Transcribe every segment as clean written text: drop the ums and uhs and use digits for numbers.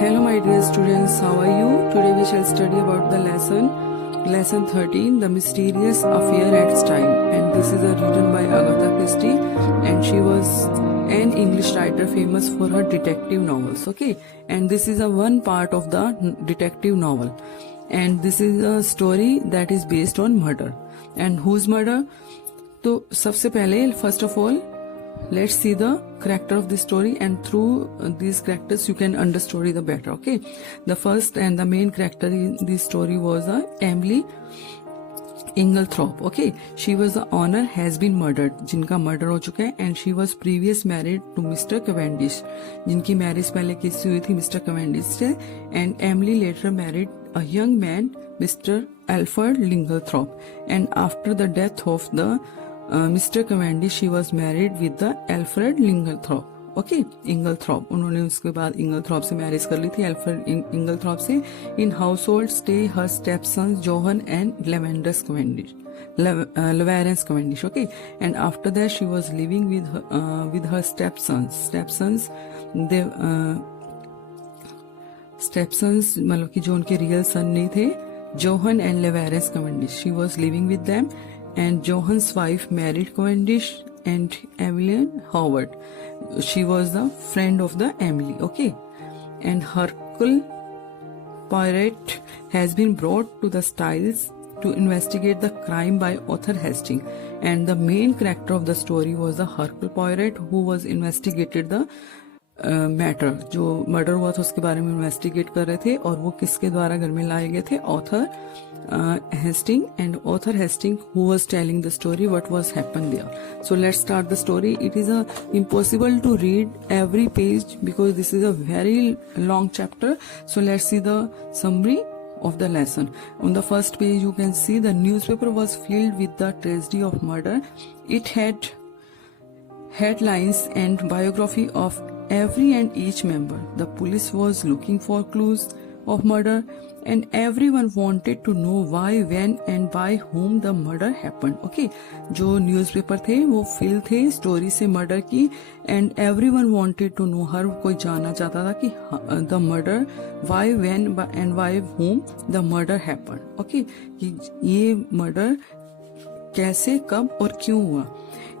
Hello my dear students, how are you? Today we shall study about the lesson 13, The Mysterious Affair at Style, and this is written by Agatha Christie, and she was an English writer famous for her detective novels, okay? And this is a one part of the detective novel, and this is a story that is based on murder. And whose murder? तो सबसे पहले first of all let's see the character of this story, and through these characters you can understand the better, okay? The first and the main character in this story was Emily Inglethorpe, okay? She was the owner, has been murdered, जिनका murder हो चुका है, and she was previous married to Mr. Cavendish, जिनकी marriage पहले किसी हुई थी Mr. Cavendish से, and Emily later married a young man, Mr. Alfred Inglethorpe, and after the death of the Mr. Cavendish, she was married with the Alfred Inglethorpe, okay? Inglethorpe, उन्होंने उसके बाद Inglethorpe से marriage कर ली थी, Alfred Inglethorpe से. In household stay her stepsons Johan and Lavendus Cavendish, Laverence Cavendish, okay? And after that she was living with her stepsons. They stepsons मतलब कि जो उनके real son नहीं थे, Johan and Laverence Cavendish. She was living with them. And Johan's wife married Cavendish and Evelyn Howard. She was the friend of the Emily, okay? And Hercule Poirot has been brought to the Styles to investigate the crime by Arthur Hastings. And the main character of the story was the Hercule Poirot, who was investigated the matter जो murder हुआ था उसके बारे में investigate कर रहे थे, और वो किसके द्वारा घर में लाए गए थे? Arthur Hasting, and Arthur Hasting who was telling the story what was happen there. So let's start the story. It is impossible to read every page because this is a very long chapter. So let's see the summary of the lesson. On the first page you can see the newspaper was filled with the tragedy of murder. It had headlines and biography of every and each member. The police was looking for clues of murder, and everyone wanted to know why, when and by whom the murder happened. Okay, जो newspaper थे वो fill थे story से murder की, and everyone wanted to know, हर कोई जानना चाहता था कि the murder, why, when and by whom the murder happened. Okay, कि ये मर्डर कैसे, कब और क्यों हुआ.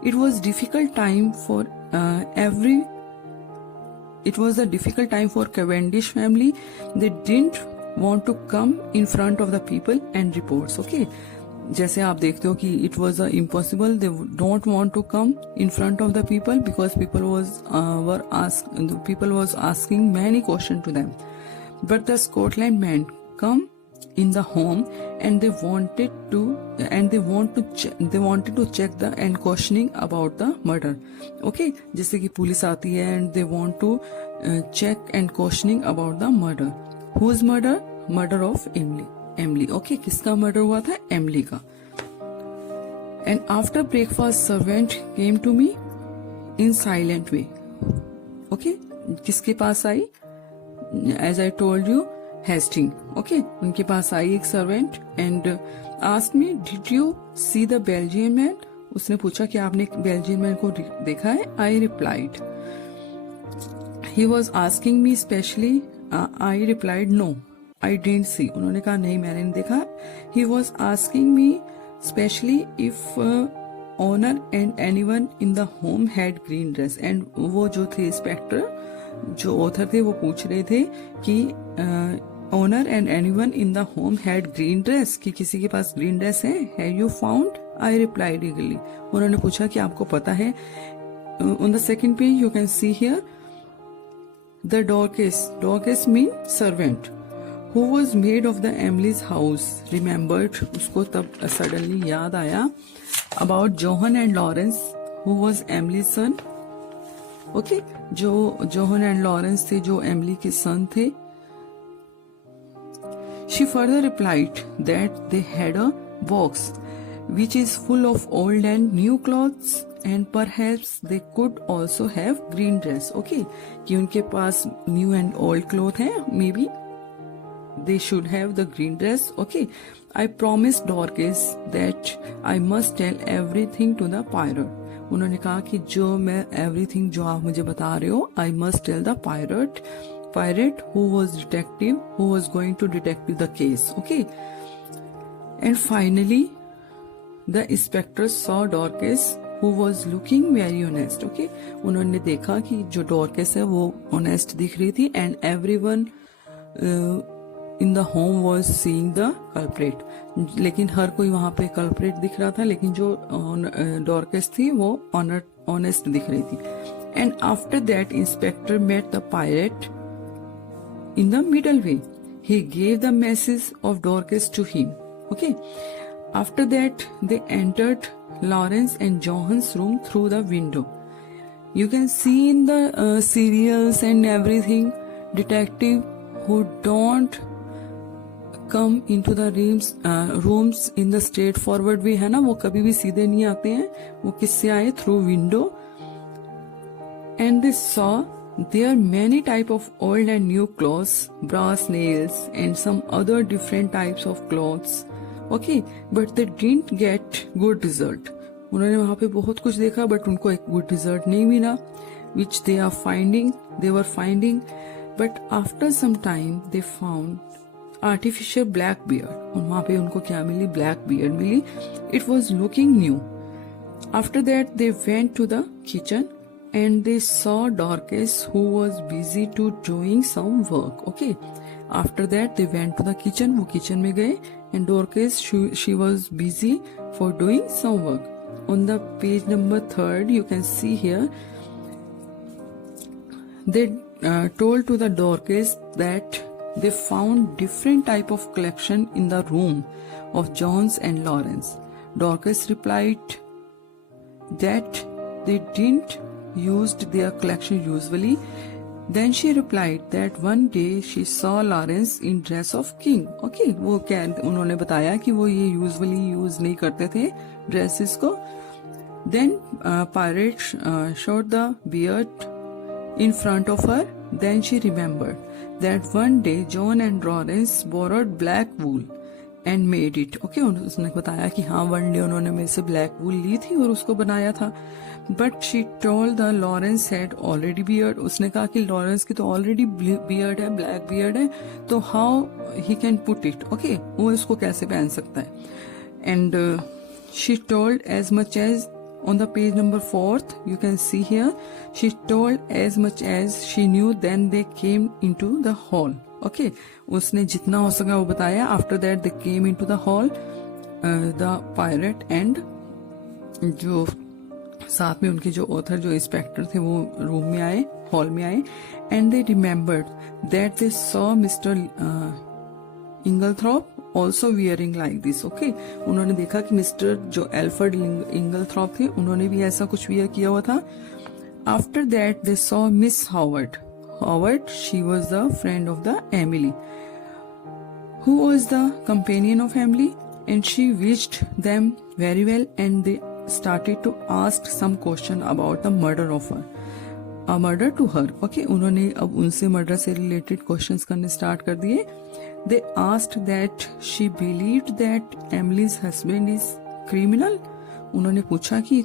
It was difficult time for It was a difficult time for Cavendish family. They didn't want to come in front of the people and reports. Okay, जैसे आप देखते हो कि it was impossible. They don't want to come in front of the people because people was asking many questions to them. But the Scotland men come in the home, and they wanted to check the and questioning about the murder. Okay, जैसे कि police आती है and they want to check and questioning about the murder. Whose murder? Murder of Emily. Okay, किसका murder हुआ था? Emily का. And after breakfast servant came to me in silent way. Okay, किसके पास आई? As I told you, Hasting. Okay, उनके पास आई एक servant and asked me, did you see the Belgian man? उसने पूछा कि आपने बेल्जियन मैन को देखा है? I replied, he was asking me specially. I replied, no I didn't see. उन्होंने कहा नहीं मैंने नहीं देखा. He was asking me specially if owner and anyone in the home had green dress. And वो जो थे इंस्पेक्टर, जो ऑथर थे, वो पूछ रहे थे कि owner and anyone in the home had green dress, कि किसी के पास ग्रीन ड्रेस है. Have you found? I replied eagerly. उन्होंने पूछा कि आपको पता है. On the second page you can see here the Dorcas mean servant who was maid of the Emily's house remembered. उसको तब सडनली याद आया about John and Lawrence who was Emily's son. Okay, जो जोहन एंड लॉरेंस थे, जो Emily के सन थे. She further replied that they had a box which is full of old and new clothes, and perhaps they could also have green dress. Okay, कि उनके पास new and old cloth है, maybe they should have the green dress. Okay, I promised Dorcas that I must tell everything to the pirate. उन्होंने कहा कि जो मैं everything जो आप मुझे बता रहे हो, I must tell the pirate. pirate who was detective, who was going to detect the case. Okay. And finally, the inspector saw Dorcas, who was looking very honest. Okay. उन्होंने देखा कि जो Dorcas है वो honest दिख रही थी, and everyone in the home was seeing the culprit. लेकिन हर कोई वहां पे culprit दिख रहा था, लेकिन जो Dorcas थी वो honest दिख रही थी. And after that, inspector met the pirate in the middle way. He gave the message of Dorcas to him. Okay. After that, they entered Lawrence and Johan's room through the window. You can see in the serials and everything, detective who don't come into the rooms in the straightforward way, है ना, वो कभी भी सीधे नहीं आते हैं, वो किससे आए? Through window. And they saw there are many type of old and new clothes, brass nails and some other different types of clothes. Okay, but they didn't get good result. उन्होंने वहाँ पे बहुत कुछ देखा, but उनको एक good result नहीं मिला, which they were finding. But after some time they found artificial black beard. वहाँ पे उनको क्या मिली? Black beard milli. It was looking new. After that they went to the kitchen and they saw Dorcas, who was busy to doing some work. Okay. After that they went to the kitchen. वो kitchen में गए, and Dorcas, she was busy for doing some work. On the page number 3, you can see here, they told to the Dorcas that they found different type of collection in the room of Johns and Lawrence. Dorcas replied that they didn't used their collection usually. Then she replied that one day she saw Lawrence in dress of king. Okay, वो क्या उन्होंने बताया कि वो ये usually use नहीं करते थे dresses को. Then pirate showed the beard in front of her. Then she remembered that one day John and Lawrence borrowed black wool and made it. Okay, उसने बताया कि हाँ one day उन्होंने मेरे से black wool ली थी और उसको बनाया था. But she told the Lawrence had already beard. उसने कहा कि Lawrence की तो already beard है, black beard है, तो how he can put it? Okay, वो इसको कैसे पहन सकता है? And she told as much as on the page number 4, you can see here, she told as much as she knew. Then they came into the hall. Okay, उसने जितना हो सका वो बताया. After that they came into the hall, the pirate and जो साथ में उनके जो ऑथर, जो इंस्पेक्टर थे, वो रूम में आए, हॉल में आए. And they remembered that they saw Mr Inglethorp also wearing like this. Okay, उन्होंने देखा कि मिस्टर जो एल्फर्ड इंगलथ्रॉप थे, उन्होंने भी ऐसा कुछ वियर किया हुआ था. After that they saw miss Howard, she was the friend of the Emily, who was the companion of Emily, and she wished them very well. And they started to ask some question about the murder to her. Okay, उन्होंने अब उनसे murder से related questions करने start कर दिए. They asked that she believed that Emily's husband is criminal. उन्होंने पूछा कि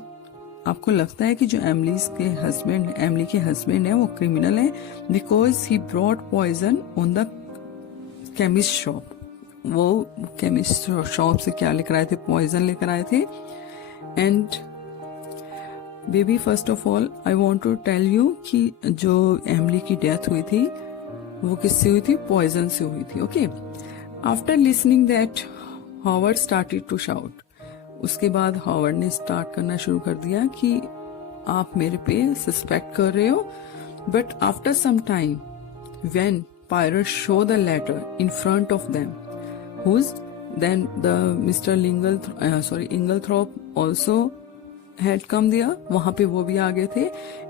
आपको लगता है कि जो एमिली के हस्बैंड है वो क्रिमिनल है, because he brought poison on the chemist shop. वो केमिस्ट शॉप से क्या लेकर आए थे? पॉइजन लेकर आए थे. And baby, first of all I want to tell you कि जो एमिली की डेथ हुई थी वो किससे हुई थी? पॉइजन से हुई थी. Okay, after listening that Howard started to shout. उसके बाद हॉवर्ड ने स्टार्ट करना शुरू कर दिया कि आप मेरे पे सस्पेक्ट कर रहे हो. But after some time when Poirot show the letter in front of them, whose then the Mr. Inglethorpe also had come there. वहाँ पे वो भी आ गए थे.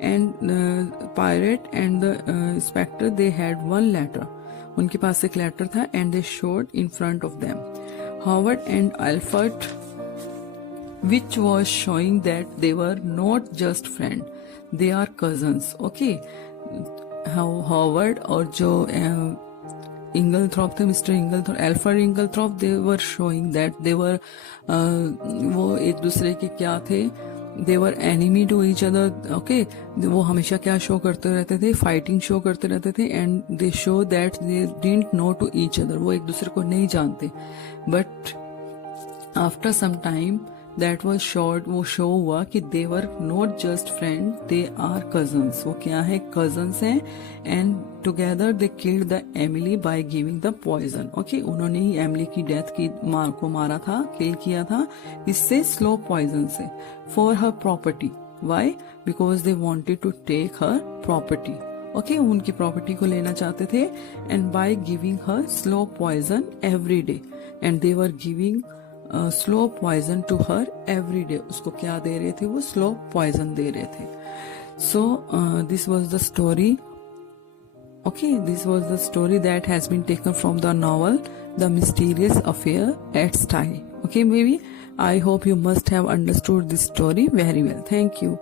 And pirate and the inspector, they had one letter. उनके पास एक letter था. And they showed in front of them Howard and Alfred, which was showing that they were not just friends, they are cousins. Okay, Howard और जो Inglethorp थे, Mr Inglethorp, Alfred Inglethorp, they were showing that they were वो एक दूसरे के क्या थे? They were enemy to each other, okay. वो हमेशा क्या शो करते रहते थे, फाइटिंग शो करते रहते थे, and they show that they didn't know to each other, वो एक दूसरे को नहीं जानते। But after some time that was short, वो शो हुआ कि they were not just friend, they are cousins, वो क्या है, कजन्स हैं। And together they killed the Emily by giving the poison, okay. उन्होंने ही एमिली की डेथ की को मारा था, किल किया था, इससे स्लो पॉइजन से, for her property. Why? Because they wanted to take her property, okay. उनकी प्रॉपर्टी को लेना चाहते थे, and by giving her slow poison every day, and they were giving slow poison to her every day. उसको क्या दे रहे थे, वो स्लो पॉइजन दे रहे थे। So this was the story, okay, this was the story that has been taken from the novel The Mysterious Affair at Style. Okay, maybe I hope you must have understood this story very well. Thank you.